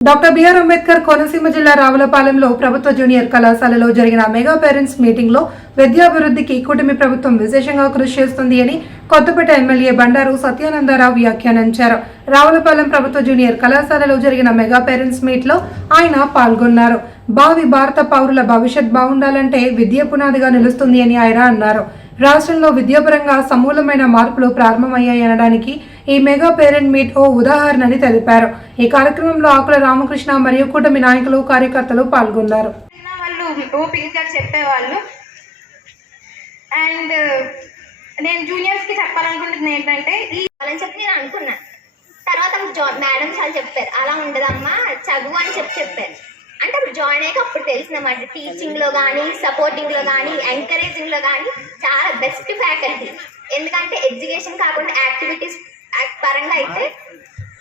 Doctor BR Ambedkar Konaseema జిల్లా రావులపాలెంలో ప్రభుత్వ junior కళాశాలలో జరిగిన మెగా పేరెంట్స్ మీటింగ్లో విద్యాభివృద్ధికి కూటమి ప్రభుత్వం విశేషంగా కృషి చేస్తుంది అని కొత్తపేట ఎమ్మెల్యే బండారు సత్యానందరావు వ్యాఖ్యానించారు. రావులపాలెం ప్రభుత్వ జూనియర్ కళాశాలలో జరిగిన మెగా పేరెంట్స్ మీట్లో ఆయన పాల్గొన్నారు. భావి భారత పౌరుల భవిష్యత్ బాగుండాలంటే విద్య పునాదిగా నిలుస్తుంది అని ఆయన అన్నారు. రాష్ట్రంలో విద్యాపరంగా సమూలమైన మార్పులు ప్రారంభమయ్యాయనడానికి ఈ మెగా పేరెంట్ మీట్ ఓ ఉదాహరణని తెలిపారు. ఈ కార్యక్రమంలో ఆకుల రామకృష్ణ మరియు కూటమి నాయకులు కార్యకర్తలు పాల్గొన్నారు. అయినా వాళ్ళు ఓపికగా చెప్పేవాళ్ళు. అండ్ నేను జూనియర్స్కి చెప్పాలనుకుంటుంది ఏంటంటే ఈ అని చెప్పి నేను అనుకున్నా. తర్వాత జాబ్ మేడం చాలా చెప్పారు. అలా ఉండదమ్మా చదువు అని చెప్పి చెప్పారు. అంటే అప్పుడు జాయిన్ అయ్యాక అప్పుడు తెలిసిందన్నమాట. టీచింగ్లో కానీ సపోర్టింగ్లో కానీ ఎంకరేజింగ్లో కానీ చాలా బెస్ట్ ఫ్యాకల్టీ ఎందుకంటే ఎడ్యుకేషన్ కాకుండా యాక్టివిటీస్ పరంగా అయితే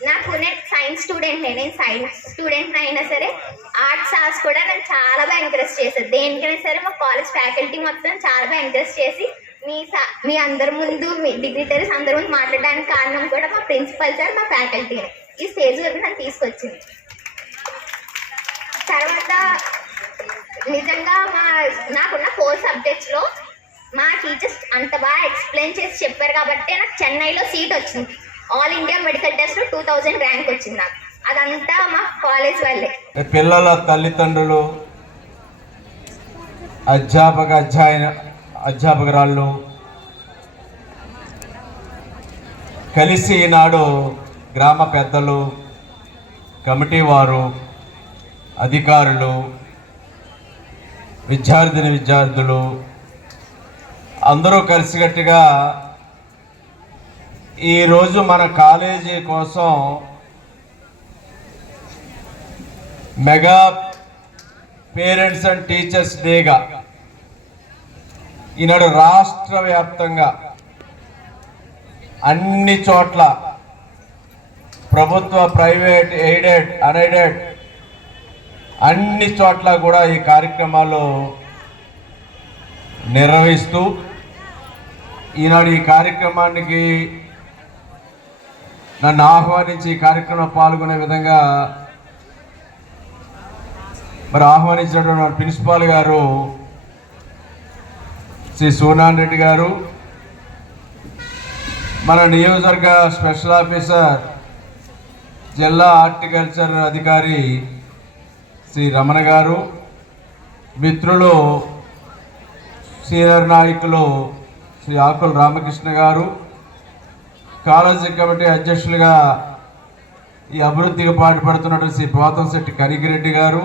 నాకు నేను సైన్స్ స్టూడెంట్ నేను సైన్స్ స్టూడెంట్ అయినా సరే ఆర్ట్స్ ఆర్ట్స్ కూడా నేను చాలా బాగా ఎంకరేజ్ చేశారు. దేనికైనా సరే మా కాలేజ్ ఫ్యాకల్టీ మొత్తం చాలా బాగా ఎంకరేజ్ చేసి మీ మీ అందరి ముందు మీ డిగ్నిటరీస్ అందరి ముందు మాట్లాడడానికి కారణం కూడా మా ప్రిన్సిపల్ సార్ మా ఫ్యాకల్టీ ఈ స్టేజ్ వరకు నన్ను తీసుకొచ్చింది. తర్వాత నిజంగా మా నాకున్న ఫోర్ సబ్జెక్ట్స్లో మా టీచర్స్ అంత బాగా ఎక్స్ప్లెయిన్ చేసి చెప్పారు కాబట్టి నాకు చెన్నైలో సీట్ వచ్చింది. ఆల్ ఇండియా మెడికల్ టెస్ట్లో టూ థౌజండ్ ర్యాంక్ వచ్చింది నాకు. అదంతా మా కాలేజ్ వాళ్ళే. పిల్లల తల్లిదండ్రులు అధ్యాపక అధ్యాయన అధ్యాపకురాళ్ళు కలిసి ఈనాడు గ్రామ పెద్దలు కమిటీ వారు అధికారులు విద్యార్థిని విద్యార్థులు అందరూ కలిసికట్టుగా ఈరోజు మన కాలేజీ కోసం మెగా పేరెంట్స్ అండ్ టీచర్స్ డేగా ఈనాడు రాష్ట్ర వ్యాప్తంగా అన్ని చోట్ల ప్రభుత్వ ప్రైవేట్ ఎయిడెడ్ అన్ఎయిడెడ్ అన్ని చోట్ల కూడా ఈ కార్యక్రమాలు నిర్వహిస్తూ ఈనాడు ఈ కార్యక్రమానికి నన్ను ఆహ్వానించి ఈ కార్యక్రమంలో పాల్గొనే విధంగా మరి ఆహ్వానించినటువంటి మన ప్రిన్సిపాల్ గారు శ్రీ సోనాన్ రెడ్డి గారు మన నియోజకవర్గ స్పెషల్ ఆఫీసర్ జిల్లా హార్టికల్చర్ అధికారి శ్రీ రమణ గారు మిత్రులు సీనియర్ నాయకులు శ్రీ ఆకుల రామకృష్ణ గారు కాలేజీ కమిటీ అధ్యక్షులుగా ఈ అభివృద్ధికి పాటుపడుతున్నటువంటి శ్రీ పోతంశెట్టి కనిగిరెడ్డి గారు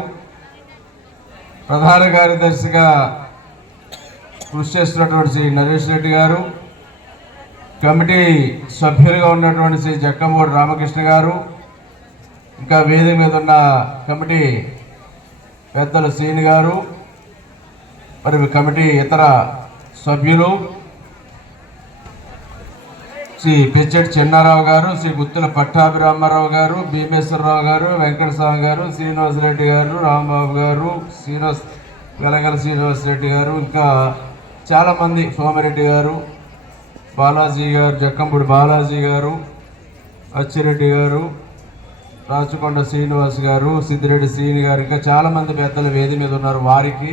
ప్రధాన కార్యదర్శిగా కృషి చేస్తున్నటువంటి శ్రీ నరేష్ రెడ్డి గారు కమిటీ సభ్యులుగా ఉన్నటువంటి శ్రీ జక్కమూడి రామకృష్ణ గారు ఇంకా వేదిక మీద ఉన్న కమిటీ పెద్దల శ్రీని గారు మరి కమిటీ ఇతర సభ్యులు శ్రీ పెచ్చటి చిన్నారావు గారు శ్రీ గుత్తుల పట్టాభిరామారావు గారు భీమేశ్వరరావు గారు వెంకటస్వామి గారు శ్రీనివాసరెడ్డి గారు రాంబాబు గారు శ్రీనివాస్ వెలగల శ్రీనివాసరెడ్డి గారు ఇంకా చాలామంది సోమిరెడ్డి గారు బాలాజీ గారు జక్కంపూడి బాలాజీ గారు అచ్చిరెడ్డి గారు రాచకొండ శ్రీనివాస్ గారు సిద్ధిరెడ్డి శ్రీని గారు ఇంకా చాలామంది పెద్దలు వేది మీద ఉన్నారు వారికి.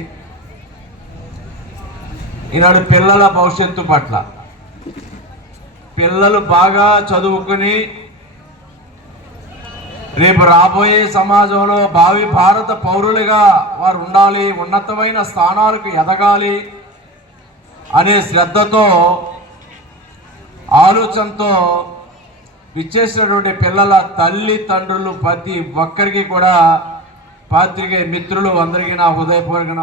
ఈనాడు పిల్లల భవిష్యత్తు పట్ల పిల్లలు బాగా చదువుకుని రేపు రాబోయే సమాజంలో భావి భారత పౌరులుగా వారు ఉండాలి ఉన్నతమైన స్థానాలకు ఎదగాలి అనే శ్రద్ధతో ఆలోచనతో ఇచ్చేసినటువంటి పిల్లల తల్లిదండ్రులు ప్రతి ఒక్కరికి కూడా పాత్రికే మిత్రులు అందరికీ నా హృదయపూర్వక